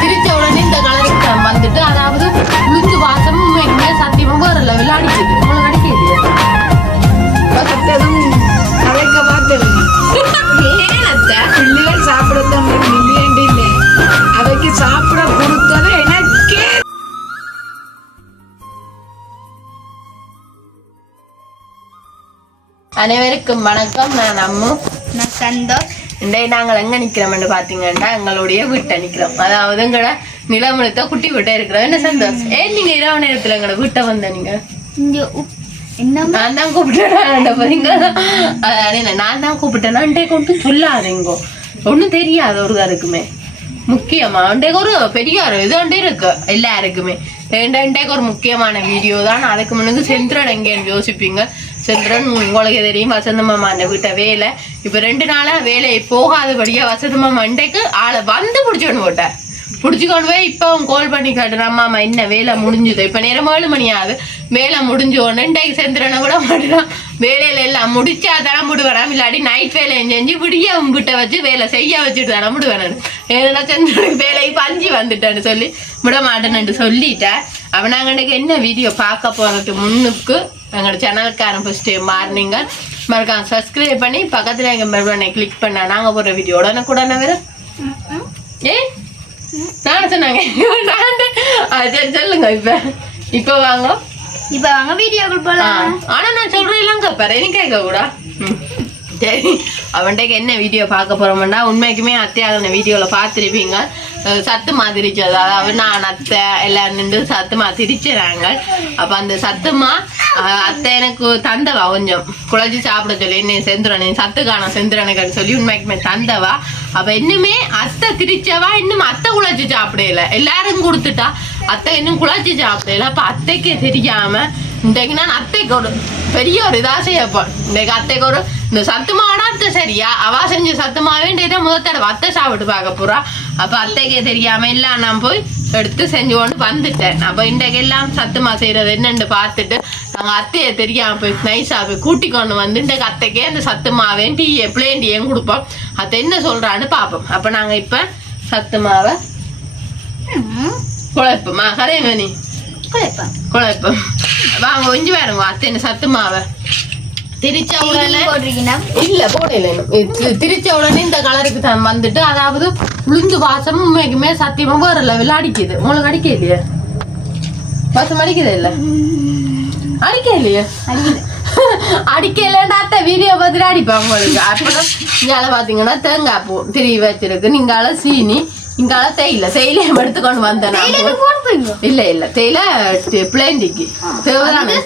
திருச்ச உடனே இந்த கலருக்கு வந்துட்டு அதாவது உளுந்து வாசமும் சத்தியமும் வரல விளையாடிக்குது உங்களுக்கு அடிக்கிறது அழைக்க பார்த்தேன் பிள்ளைகள் சாப்பிடத்தான் இல்லையண்டு இல்லை அவைக்கு சாப்பிட கொடுத்தது எனக்கே. அனைவருக்கும் வணக்கம். நான் அம்மு, நான் சந்தோஷ். இன்றைய நாங்கள் எங்க நிக்கிறோம்னு பாத்தீங்கன்னா எங்களுடைய வீட்டை நிக்கிறோம். அதாவது எங்கட நிலமுழுத்த குட்டி வீட்டை இருக்கிறோம். என்ன சந்தோஷ், ஏன் நீங்க இரவு நேரத்துல எங்கட வீட்டை வந்த நீங்க? நான் தான் கூப்பிட்டேன். நான் தான் கூப்பிட்டேன்னா அண்டே கொண்டு சொல்லாதீங்கோ, ஒன்னும் தெரியாது ஒருதாருக்குமே. முக்கியமா அண்டைக்கு ஒரு பெரிய இது அண்டே இருக்கு எல்லாருக்குமே. ரெண்டேக்கு ஒரு முக்கியமான வீடியோ தான். அதுக்கு முன்னுக்கு செந்திரன் எங்கேன்னு யோசிப்பீங்க. செந்திரன் உங்களுக்கு தெரியும், வசந்த மாமா அந்த வீட்டை வேலை இப்ப 2 நாளா வேலையை போகாதபடியா வசந்த மாமா அண்டைக்கு ஆளை வந்து பிடிச்சோன்னு போட்டேன். பிடிச்சிக்கொண்டு போய் இப்போ அவன் கால் பண்ணி காட்டுறான், அம்மா என்ன வேலை முடிஞ்சுது, இப்ப நேரம் 7 மணி ஆகுது, வேலை முடிஞ்சோன்னு இன்றைக்கு செந்திரனை விட மாட்டேறான். வேலையில எல்லாம் முடிச்சா தானே முடுவேன், இல்லாட்டி நைட் வேலையை செஞ்சு விடிய விட்ட வச்சு வேலை செய்ய வச்சுட்டு தானே முடுவேன். ஏன்னா செந்திரனுக்கு வேலைக்கு பஞ்சு வந்துட்டேன்னு சொல்லி விட மாட்டேன்னு சொல்லிட்டேன். அவன் நாங்கள் என்ன வீடியோ பார்க்க போறதுக்கு முன்னுக்கு எங்களோட சேனலுக்கு ஆரம்பிச்சுட்டு மாறினீங்க மறக்காம சப்ஸ்கிரைப் பண்ணி பக்கத்துல எங்க பெல் கிளிக் பண்ண நாங்க போற வீடியோ உடனே வேற நான் சொன்னாங்க. சரி சொல்லுங்க. இப்ப வாங்க வீடியோக்குள் போலாம். ஆனா நான் சொல்றேன் இல்லங்க பாரு, நீ கேட்க கூட. சரி, அவன்கிட்ட என்ன வீடியோ பார்க்க போறோம்னா உண்மைக்குமே அத்தையான வீடியோல பார்த்துருப்பீங்க. சத்து மாதிரிச்சது, அதாவது நான் அத்தை எல்லாம் நின்று சத்துமா திரிச்சுறாங்க. அப்ப அந்த சத்துமா அத்தை எனக்கு தந்தவா கொஞ்சம் குழச்சி சாப்பிட சொல்லி, என்ன செந்துரனே சத்துக்கான செந்துரனுக்கு சொல்லி உண்மைக்குமே தந்தவா. அப்ப இன்னுமே அத்தை திரிச்சவா, இன்னும் அத்தை குழச்சி சாப்பிடல, எல்லாரும் கொடுத்துட்டா அத்தை இன்னும் குழச்சி சாப்பிடல. அப்ப அத்தைக்கே தெரியாம இன்றைக்கு நான் அத்தைக்கு ஒரு பெரிய ஒரு இதா செய்யப்போம். இன்றைக்கு அத்தைக்கு ஒரு இந்த சத்துமாவோட அத்தை சரியா அவ செஞ்ச சத்துமாவே முதல் தடவை அத்தை சாப்பிட்டு பார்க்க போறா. அப்ப அத்தைக்கே தெரியாம எல்லாம் நான் போய் எடுத்து செஞ்சு கொண்டு வந்துட்டேன். அப்ப இன்றைக்கு எல்லாம் சத்துமா செய்யறது என்னன்னு பார்த்துட்டு நாங்க அத்தையை தெரியாம போய் நைஸா போய் கூட்டி கொண்டு வந்து இன்றைக்கு அத்தைக்கே அந்த சத்துமாவையும் டீயை பிளேன் டீயும் கொடுப்போம். அத்தை என்ன சொல்றான்னு பார்ப்போம். அப்ப நாங்க இப்ப சத்துமாவை குழைப்போமா கரையமணி குழைப்போம். வாங்க கொஞ்சம் வேறுங்க அத்தை சத்துமாவை திரிச்ச உடனே இல்ல போடல, திரிச்ச உடனே இந்த கலருக்கு தான் வந்துட்டு அதாவது உளுந்து வாசம் உண்மைக்குமே சத்தியமா வரல விளையாடிக்குது. உங்களுக்கு அடிக்க இல்லையா? வாசம் அடிக்குது இல்ல? அடிக்க இல்லையா? அடிக்கலன்னா அத்தை வீடியோ பார்த்துட்டு அடிப்பேன் உங்களுக்கு. அப்புறம் இங்கால பாத்தீங்கன்னா தேங்காய் பூ திரி வச்சிருக்கு, நீங்கால சீனி, இங்கால தேயிலை எடுத்துக்கொண்டு வந்தேன். இல்ல தேயிலை பிளேண்டிக்கு தேவைதானே,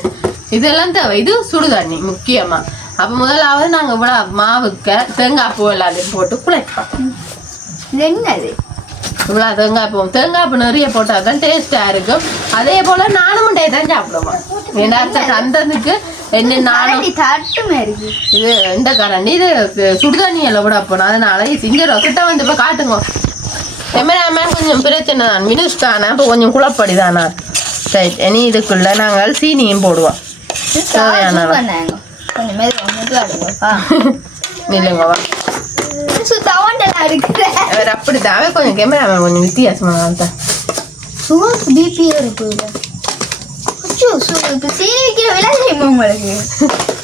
இதெல்லாம் தேவை. இது சுடுதண்ணி முக்கியமா. அப்ப முதலாவது நாங்க இவ்வளவு மாவுக்க தேங்காய் பூ எல்லாத்தையும் போட்டு குழைப்போம். என்னது இவ்வளவு தேங்காய் பூ நிறைய போட்டாதான் டேஸ்டா இருக்கும். அதே போல நானும் தான் சாப்பிடுவோம். ஏன்னா சந்தனுக்கு என்ன நானும் இது இந்த கரண்டி இது சுடுதண்ணி எல்லாம் விட போனோம். அதனால சிங்கரோ கிட்ட வந்து இப்ப காட்டுங்க. கேமராமேன் கொஞ்சம் பிரச்சனை தான், மினிஸ் தானே, இப்போ கொஞ்சம் குழப்படி தானா. சரி, இனி இதுக்குள்ள நாங்கள் சீனியும் போடுவோம். நில்லுங்கவா அப்படித்தான் கொஞ்சம் கேமராமேன் கொஞ்சம் வித்தியாசமா தான்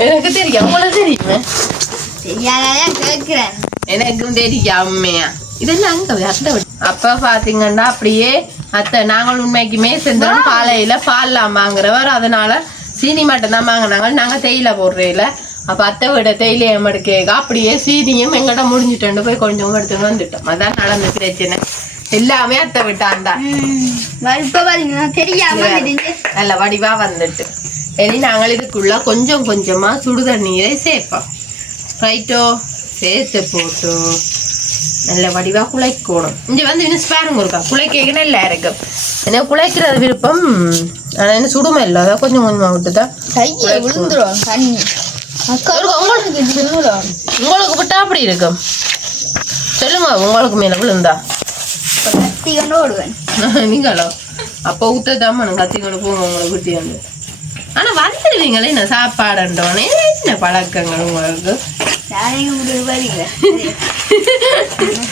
எனக்கு தெரியும். உங்களுக்கு தெரியுமே? எனக்கும் தெரியும் அம்மையா. இதெல்லாம் அங்க அப்ப பாத்தீங்கன்னா அப்படியே அத்தை நாங்கள் உண்மைக்குமே செஞ்சோம். காலையில பால்லாம் வாங்குறவர், அதனால சீனி மட்டும் தான் வாங்கினாங்க. நாங்க தேயிலை போடுறேல. அப்ப அத்தை விட தேயிலையை எடுக்க அப்படியே சீனியும் எங்கிட்ட முடிஞ்சுட்டு போய் கொஞ்சம் எடுத்து வந்துட்டோம். அதான் நடந்த பிரச்சனை. எல்லாமே அத்தை விட்டான்டா. நல்ல வடிவா வந்துட்டு இனி நாங்கள் இதுக்குள்ள கொஞ்சம் கொஞ்சமா சுடுதண்ணீரை சேர்ப்போம். ரைட்டோ, சேர்த்து போட்டு நல்ல வடிவா குழைக்கணும். இங்க வந்து இன்னும் ஸ்பேருங்க இருக்கா குழைக்க நல்லா இருக்கும். ஏன்னா குழைக்கிறது விருப்பம், ஆனா என்ன சுடுமை இல்லை. அதான் கொஞ்சம் கொஞ்சமா விட்டுதான் உங்களுக்கு விட்டா அப்படி இருக்கும். சொல்லுங்க, உங்களுக்கு மேல விழுந்தா நீங்களோ அப்போ ஊத்ததான் கத்தி கொண்டு போங்க உங்களை குட்டி வந்து. ஆனா வந்துடுவீங்களே என்ன சாப்பாடுன்றோன்னே என்ன பழக்கங்கள் உங்களுக்கு?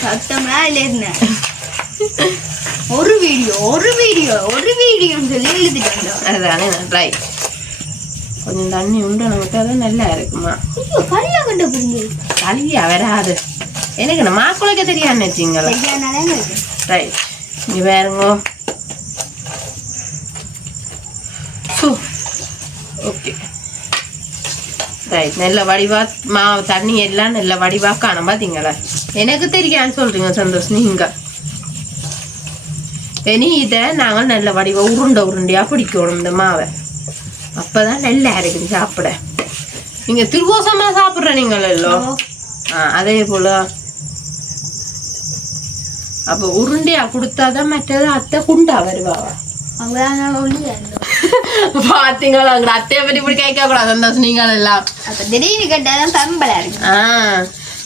சத்தம்னா இல்ல என்ன ஒரு வீடியோ சொல்லி எழுதிட்டாங்க. அதுதானே ரைட். கொஞ்சம் தண்ணி உண்டு நமக்கு அது நல்லா இருக்குமா? களியா கண்ட புரிஞ்சு களியா வராது எனக்கு நான் மாக்குழைக்க தெரியாதுன்னு வச்சிங்களா? ரைட். இங்க வேறுங்க. Okay right. நல்ல வடிவா மாவு தண்ணி எல்லாம் நல்ல வடிவா காணும் பார்த்தீங்களா? எனக்கு தெரியான்னு சொல்றீங்க சந்தோஷ் நீங்க. இனி இதை நாங்கள் நல்ல வடிவா உருண்டையா பிடிக்கணும் இந்த மாவை. அப்பதான் நல்லா இருக்குது சாப்பிட. நீங்க திருவோசமா சாப்பிட்ற நீங்கள் எல்லாம் அதே போல அப்ப உருண்டையா கொடுத்தாதான் மற்றது அத்தை குண்டா வருவாவா? பாத்தீங்களா அத்தைய பத்தி இப்படி கேட்க கூடாது சந்தோஷம் நீங்கள் எல்லாம். திடீர்னு கேட்டாதான் பம்பளா இருக்கு.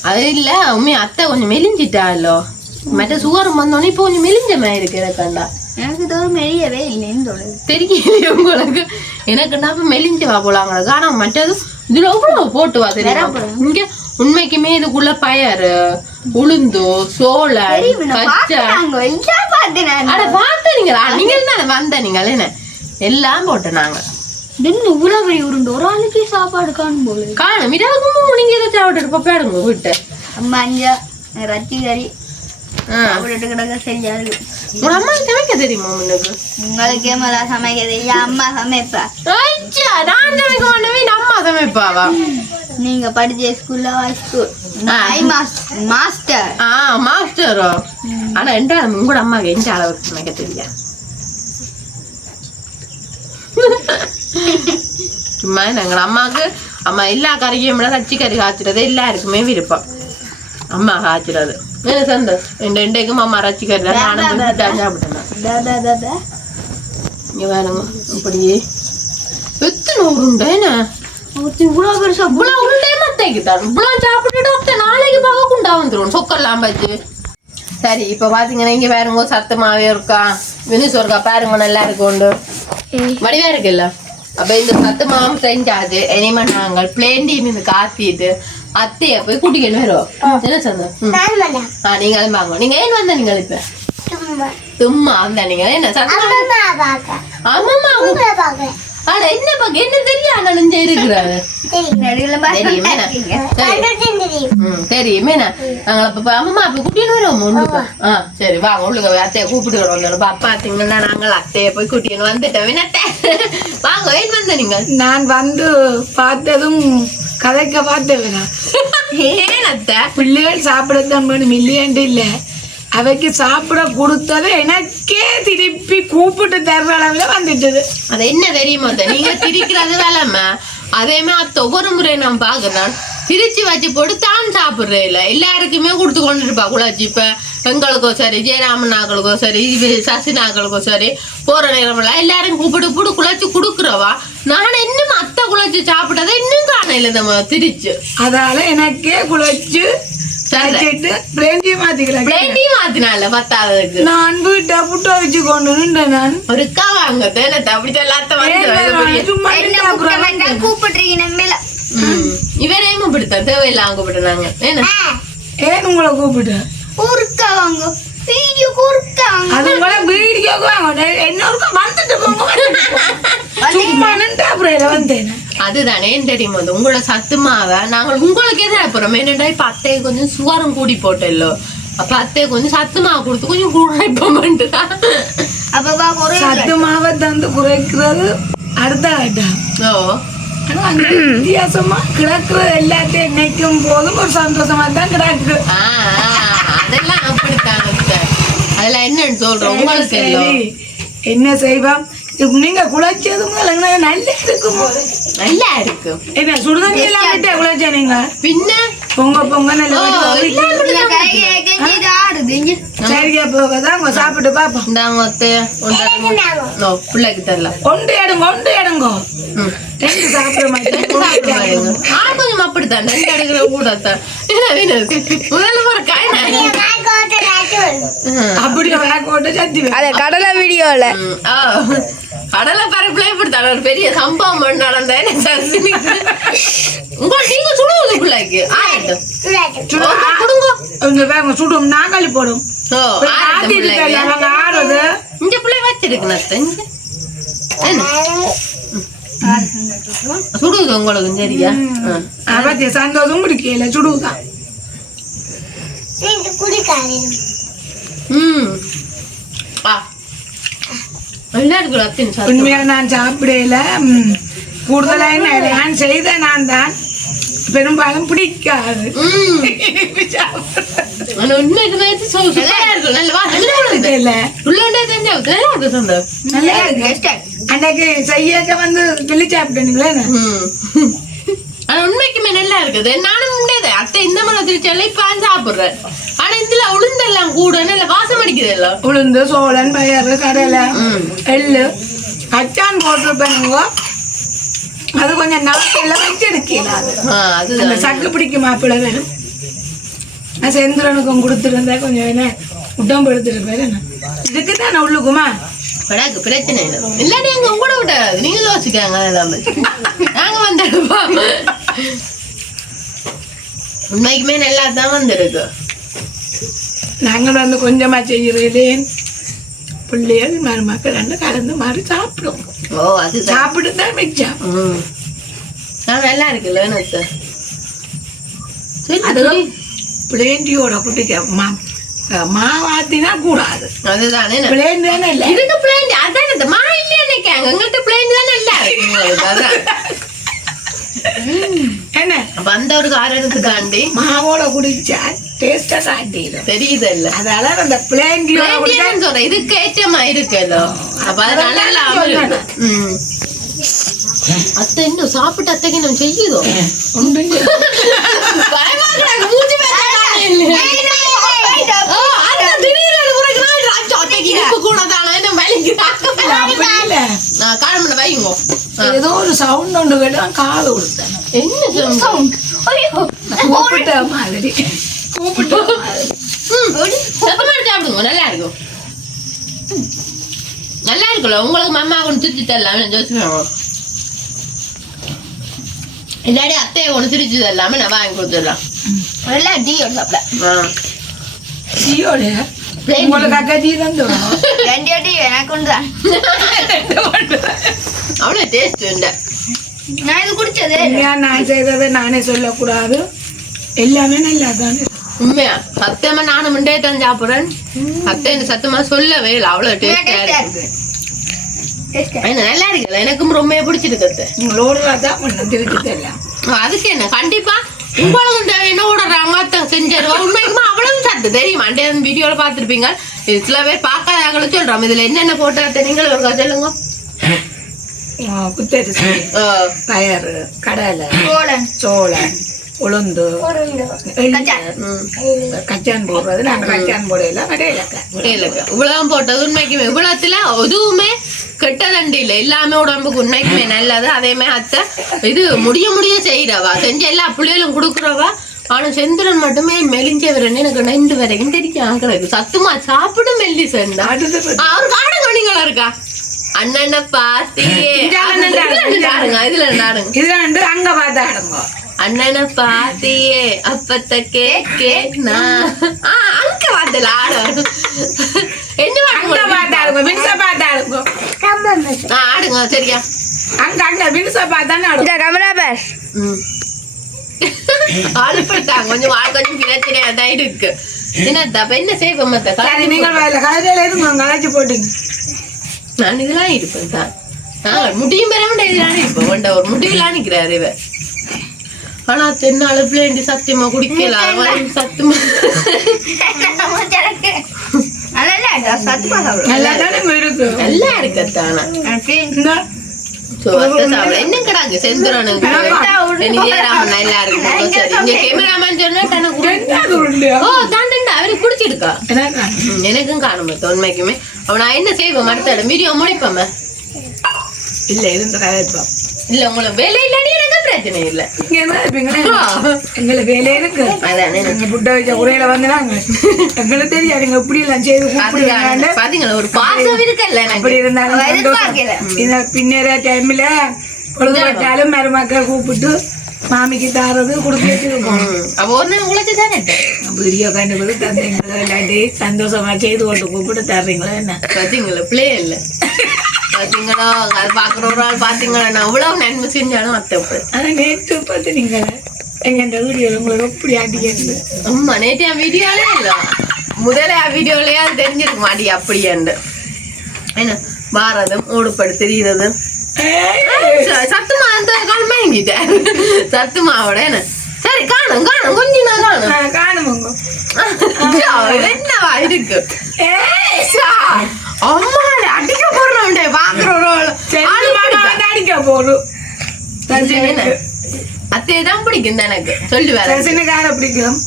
அது இல்ல உண்மையா அத்தை கொஞ்சம் மெலிஞ்சிட்டாலோ. மற்ற சுகர் வந்தோடனே இப்போ கொஞ்சம் மெலிஞ்ச மாதிரி இருக்கு எனக்குண்டா. எனக்கு தோறும் மெலியவே இல்லைன்னு தோணுது. தெரியலையே உங்களுக்கு? எனக்குண்டா இப்ப மெலிஞ்சு வா போலாங்க. ஆனா மற்றது இதுல எவ்வளவு போட்டு வா தெரியும். இங்க உண்மைக்குமே இதுக்குள்ள பயறு உளுந்து சோளம் கச்சா அட பாத்தீங்களா? நீங்க என்ன வந்த நீங்கள் என்ன எல்லாம் போட்டு நாங்க இவ்வளவு பெரிய உருண்டு ஒரு ஆளுக்கே சாப்பாடு காணும் போல காணும். இரவுக்கு நீங்க எதை சாப்பிட்டு பப்பாடுங்க வீட்டு அம்மா அஞ்சா ரத்தி கறி கிடக்க சரியா இருக்கு. உங்க அம்மா சமைக்க தெரியுமா? முன்னுக்கு உங்களுக்கே மேல சமைக்க தெரியும். அம்மா சமைப்பா. நான் சமைக்க மாட்டேன் அம்மா சமைப்பாவா? நீங்க படிச்ச ஸ்கூல்ல மாஸ்டர் மாஸ்டரோ? ஆனா எந்த உங்களோட அம்மாவுக்கு எந்த அளவுக்கு சமைக்க தெரியாது. சும்மா எங்க அம்மாவுக்கு அம்மா எல்லா கறியும் விட கச்சி கறி காய்ச்சிறது எல்லாருக்குமே விருப்பம். அம்மா காய்ச்சிறது சந்தோஷம். ரெண்டுக்கும் அம்மா ரச்சி கறி நானும் சாப்பிட்டேன். இங்க வேணுங்க அப்படியே எத்தனை உருண்டேன்னு இவ்வளவு பெருசா இவ்வளவு உருண்டே மத்தைக்கு தான் இவ்வளவு சாப்பிட்டுட்டு நாளைக்கு பார்க்க குண்டா வந்துடும் சொக்கெல்லாம் பச்சு. சரி இப்ப பாத்தீங்கன்னா இங்க வேறுங்க சத்து மாவே இருக்கா வினிசு இருக்கா பாருங்க நல்லா இருக்கும் வடிவா இருக்குல்ல. அப்ப இந்த சத்து மாவு செஞ்சாது இனிமே நாங்கள் பிளேன் டீ மீன் காத்திட்டு அத்தைய போய் கூட்டிக்கணும் வரும். என்ன சொன்ன நீங்களும் வாங்க. நீங்க ஏன் வந்த நீங்கள் இப்ப சும்மா வந்த நீங்க என்ன ஆமாமா ஆனா என்ன பாக்க என்ன தெரியும் நெஞ்ச இருக்கிறாரு தெரியுமே. நாங்கள் அம்மா அப்ப கூட்டின்னு வருவோம் உள்ளுக்கு. சரி வாங்க உள்ளுங்க அத்தைய கூப்பிட்டு வருவோம். பாத்தீங்கன்னா நாங்கள் அத்தைய போய் கூட்டின்னு வந்துட்டோம். வாங்க ஏன் வந்த நீங்க? நான் வந்து பார்த்ததும் கதைக்க பார்த்தேன். ஏன் அத்தை பிள்ளைகள் சாப்பிடத்தான் வேணும் இல்லையாண்டு இல்ல அவைக்கு சாப்பிட கொடுத்தது எனக்கே திருப்பி கூப்பிட்டு தர்ற அளவுல வந்துட்டது. அது என்ன தெரியுமா நீங்க திரிக்கிறது வேலைம்மா அதேமே அத்தை ஒவ்வொரு முறை நான் பாக்குறேன் பிரிச்சு வச்சு போட்டு தான் சாப்பிடுறே இல்ல எல்லாருக்குமே கொடுத்து கொண்டு இருப்பா குழாச்சி. இப்ப எங்களுக்கோ சரி ஜெயராமனாக்களுக்கோ சரி சசினாக்களுக்கோ சரி போற நேரமெல்லாம் எல்லாரும் கூப்பிட்டு குழாச்சி குடுக்குறவா. நான் இன்னும் அத்தை குழாச்சி சாப்பிட்டதை இன்னும் காணையில நம்ம திரிச்சு அதால எனக்கே குழச்சு மாத்தினால பத்தாவதுக்கு நான் வீட்டை புட்ட வச்சு கொண்டு நின்றேன். நான் ஒருக்கா வாங்க கூப்பிட்டுருக்கீங்க இவரையும் கூப்பிடுத்தேன் தேவையில்லாம் கூப்பிட்டுனாங்க. ஏன் உங்களை கூப்பிட்டேன் ஊருக்கா வாங்க வீடியோக்கு ஊருக்கா வாங்க அது உங்களை வீடியோக்கு வாங்க இன்னொருக்கா வந்துட்டு போங்க வந்தேன். அதுதானே தெரியும் போது உங்களோட சத்துமாவை நாங்கள் உங்களுக்கே தான் போறோம். என்னடா இப்ப அத்தையை கொஞ்சம் சுகாரம் கூடி போட்டோம். அப்ப அத்தையை கொஞ்சம் சத்து மாவு கொடுத்து கொஞ்சம் குறைப்போம்ட்டுதான். சத்து மாவை தந்து குறைக்கிறது அடுத்த ஆட்டம். வித்தியாசமா கிடக்குறது எல்லாத்தையும் என்னைக்கும் போதும் ஒரு சந்தோஷமா தான் கிடக்கு. அதெல்லாம் அப்படித்தான். அதெல்லாம் என்னன்னு சொல்றோம் உங்களுக்கு என்ன செய்வோம் நீங்க குழைச்சது நல்லா இருக்கும் நல்லா இருக்கும். என்ன சுடுதண்ணி எல்லாம் விட்டு குழைச்ச நீங்க பின்ன பொங்க பொங்க நல்லா சரியா போகதான் சாப்பிட்டு பாப்போம். பிள்ளைக்கு தெரியல ஒன்று எடுங்க ஒன்று எடுங்க ரெண்டு சாப்பிட மாட்டேன் கொஞ்சம் அப்படித்தான் ரெண்டு எடுக்கிற கூட முதல்ல ஒரு காய் அப்படி கோட்டை சத்தி அத கடலை வீடியோல ஆ, கடலை பரப்புல இப்படித்தான ஒரு பெரிய சம்பவம் நடந்த நீங்க சுடுவது பிள்ளைக்கு ஆயிட்டும் கொடுங்க சுடும் நாங்களி போடும் ஓ ஆயிட்டும் பிள்ளைக்கு. அவங்க ஆடுறது இங்க பிள்ளை வச்சிருக்கு சுடுவது உங்களுக்கு சரியா பத்திய சந்தோஷம் குடிக்கல சுடுதான் ஆ நல்லா இருக்கு அத்தின் சாப்பிட்டு உண்மையா நான் சாப்பிடல கூடுதலா என்ன நான் செய்த நான் தான் பெரும்பாலும் பிடிக்காது ஆனா உண்மைக்குமே சூப்பரா இருக்கு நல்ல வா நல்ல இருக்கு இல்ல உள்ளே தெரிஞ்சு நல்லா இருக்கு சந்தோஷ் நல்லா இருக்கு அன்னைக்கு செய்யக்க வந்து கிள்ளி சாப்பிட்டீங்களே ஆனா உண்மைக்குமே நல்லா இருக்குது நானும் உண்டேது அத்தை இந்த மாதிரி திருச்சல இப்ப சாப்பிடுறேன் ஆனா இதுல உளுந்தெல்லாம் கூட நல்ல வாசம் அடிக்குது எல்லாம் உளுந்து சோளன் பயறு கடலை எள்ளு கச்சான் போட்டிருப்பாங்க அது கொஞ்சம் நாட்கள்ல வச்செடுக்கல அது அந்த சக்கு பிடிக்க மாப்பிள்ள வேணும் நான் செந்திரனுக்கும் கொடுத்துருந்தேன் கொஞ்சம் என்ன உடம்பு எடுத்துருப்பேன் இதுக்கு தான் உள்ளுக்குமா படாக்கு பிரச்சனை இல்லை இல்லாட்டி எங்க கூட விட்டாது நீங்க யோசிக்காங்க அதெல்லாம் நாங்க வந்துடுப்போம் உண்மைக்குமே நல்லா தான் வந்திருக்கு நாங்கள் வந்து கொஞ்சமா செய்யறதே பிள்ளைகள் மருமக்கள் ரெண்டு கலந்து மாறி சாப்பிடும் ஓ அது சாப்பிட்டு தான் மிச்சம் நல்லா இருக்குல்ல எனக்கு அதுவும் பிளேண்டியோட குட்டிக்க மாவாத்தினா கூடாது அதுதானே பிளேன் தானே இல்லை இதுக்கு பிளேன் அதான் இந்த மா இல்லையா நினைக்காங்க எங்கள்கிட்ட பிளேன் தான் நல்லா இருக்கு அதான் என்ன அப்ப அந்த ஒரு காரணத்துக்காண்டி மாவோட குடிச்சா டேஸ்டா காட்டிடும் தெரியுது இல்ல அதனால அந்த பிளேண்டியோட சொல்றேன் இதுக்கு ஏற்றமா இருக்குல்ல அப்ப அதனால இல்லாம இருக்கு அத்தை இன்னும் சாப்பிட்டு அத்தைக்கு நம்ம செய்யுதோ பயமாக்குறாங்க மூஞ்சி ஏதோ ஒரு சவுண்ட் ஒன்று கேட்டு காது கொடுத்தேன் என்ன சவுண்ட் கூப்பிட்ட மாதிரி கூப்பிட்ட சாப்பிடுங்க நல்லா இருக்கும் நல்லா இருக்குல்ல உங்களுக்கு மாமா கொண்டு திருச்சி தரலாம் ஜோசிப்பாங்க இல்லாடி அத்தையை கொண்டு திருச்சி தரலாம நான் வாங்கி கொடுத்துடலாம் நல்லா டீ சாப்பிட டீயோட உங்களுக்கு அக்கா டீ தான் தரும் ரெண்டு டீ எனக்கு உண்டு அவ்வளோ டேஸ்ட் உண்டு நான் இது குடிச்சது நான் செய்ததை நானே சொல்லக்கூடாது எல்லாமே நல்லா தானே உண்மையா சத்தியமா நானும் முண்டே தான் சாப்பிடுறேன் அத்தை இந்த சத்தமா சொல்லவே இல்லை அவ்வளோ டேஸ்டா இருக்கு நல்லா இருக்குல்ல எனக்கும் ரொம்ப பிடிச்சிருக்கு உங்களோட தான் பண்ண திருச்சி தெரியலாம் அதுக்கு என்ன கண்டிப்பா உங்களுக்கு என்ன விடுறாங்க அத்தை செஞ்சிருவா உண்மைக்குமா அவ்வளவு சத்து தெரியுமா அண்டே வீடியோல பாத்துருப்பீங்க சில பேர் பார்க்காத சொல்றோம் இதுல என்னென்ன போட்டு நீங்களும் ஒரு சொல்லுங்க குத்தரிசி பயறு கடலை சோளம் உளுந்து கச்சான் போடுறது நாங்க கச்சான் போடையில இவ்வளவு போட்டது உண்மைக்குமே இவ்வளவுல எதுவுமே கெட்டதண்டி இல்லை எல்லாமே உடம்புக்கு உண்மைக்குமே நல்லது அதே மாதிரி அத்தை இது முடிய செய்யறவா செஞ்ச எல்லா பிள்ளைகளும் கொடுக்குறவா ஆனா செந்திரன் மட்டுமே மெலிஞ்சவரன்னு எனக்கு 2 வரைக்கும் தெரியும் சத்துமா சாப்பிடு மெல்லி சென்றா அவரு காடு கணிகளா இருக்கா அண்ணன பாத்தியே இதுல நாடுங்க இதுல அங்க பார்த்தா ஆடுங்க அண்ணனை பாத்தியே அப்பத்த கேட்கா அங்க பார்த்தல ஆடு என்ன பாத்தாடுங்க வின்சா பாத்தாடுங்க ஆடுங்க சரியா அங்க அங்க வின்சா பார்த்தானே ஆடுங்க கமலா பேர் ஆளுப்பட்டாங்க கொஞ்சம் கொஞ்சம் பிரச்சனை அதான் இருக்கு என்னத்தா அப்ப என்ன செய்வோம் சரி நீங்கள் கடையில எதுங்க கலைச்சு போட்டுங்க நான் இதெல்லாம் இருப்பேன் தான் முடியும் பெறாம இதெல்லாம் இருப்பேன் ஒரு முடிவுலாம் நிக்கிறாரு இவ ஆனா தென்னால பிள்ளைண்டி சத்தியமா குடிக்கலாம் சத்துமா நல்லா இருக்கத்தானா என்ன கிடாங்க செந்துரனுக்கு நல்லா இருக்கு இங்க கேமராமேன் சொன்னா ஓ தாண்டா அவருக்கு குடிச்சிருக்கா எனக்கும் காணுமே உண்மைக்குமே அவன் நான் என்ன செய்வேன் அடுத்த வீடியோ முடிப்போமே இல்ல இருந்த இல்ல உங்களுக்கு வேலை இல்லாடி எனக்கு பிரச்சனை இல்ல. இங்கதான் இருப்பீங்களே. எங்களை வேலையே இருக்கு. அதானே எங்க புட்டை வச்ச உரையில வந்துனாங்க. எங்களுக்கு தெரியாது நீங்க இப்படி எல்லாம் செய்து கூப்பிடுவீங்கன்னு. பாத்தீங்களா ஒரு பாசம் இருக்குல்ல எனக்கு. அப்படி இருந்தாலும் இந்த பின்னேற டைம்ல பொழுதுபட்டாலும் மருமக்களை கூப்பிட்டு மாமிக்கு தாரது கொடுத்து வச்சிருக்கோம். அவ ஒண்ணு உழைச்சு தானே வீடியோ கண்டுபிடி தந்தீங்களா இல்லாட்டி சந்தோஷமா செய்து கொண்டு கூப்பிட்டு தர்றீங்களா என்ன? பாத்தீங்களா பிளே இல்ல பாத்தீங்களா அது பாக்குற ஒரு ஆள் பாத்தீங்களா நான் அவ்வளவு நன்மை செஞ்சாலும் அத்தப்பு. ஆனா நேற்று பார்த்து நீங்க எங்க இந்த வீடியோ உங்களுக்கு எப்படி ஆட்டிக்கிறது? ஆமா நேற்று என் வீடியோலே இல்ல முதல்ல என் வீடியோலயே அது தெரிஞ்சிருக்க மாட்டி அப்படியாண்டு என்ன வாரதும் ஓடுபடு தெரியுறது சத்துமா அந்த கால் மயங்கிட்டேன் சத்துமாவோட என்ன சரி காணும் காணும் கொஞ்சம் நான் காணுமோங்க என்னவா இருக்கு அம்மா அடிக்க போடுறோம் பாக்குறோம் அடிக்க போறோம் அத்தையதான் பிடிக்கும் எனக்கு சொல்லி வேற கார பிடிக்கும்.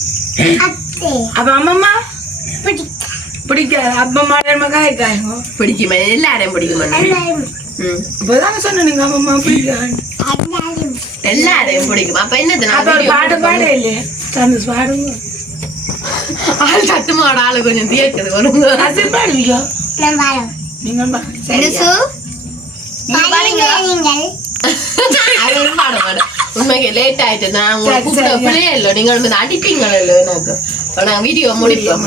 அப்ப அம்மம்மா பிடிக்காது. அப்பம்மா காய்க்காயங்க பிடிக்குமா எல்லாரையும் பிடிக்குமா இப்பதானே சொன்ன நீங்க அம்மம்மா பிடிக்காது எல்லாரையும் பிடிக்கும். அப்ப என்னது பாட்டு பாட இல்லையே சந்தோஷ் பாடுங்க. ஆள் சத்துமாவோட ஆளு கொஞ்சம் தியக்குது வருங்க பாடுவீங்க நீங்க பாட மாட்டேன் உண்மைக்கு லேட் ஆயிட்டு நான் உங்களுக்கு கூப்பிடவே இல்லை நீங்கள் வந்து அடிப்பீங்களா இல்லை எனக்கு நாங்கள் வீடியோ முடிப்போம்.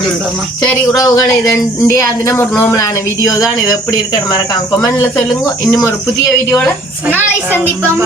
சரி உறவுகள் இது இந்தியா தினம் ஒரு நார்மலான வீடியோ தான். இது எப்படி இருக்குன்னு மறக்காம கமெண்ட்ல சொல்லுங்க. இன்னும் ஒரு புதிய வீடியோல சந்திப்போம்.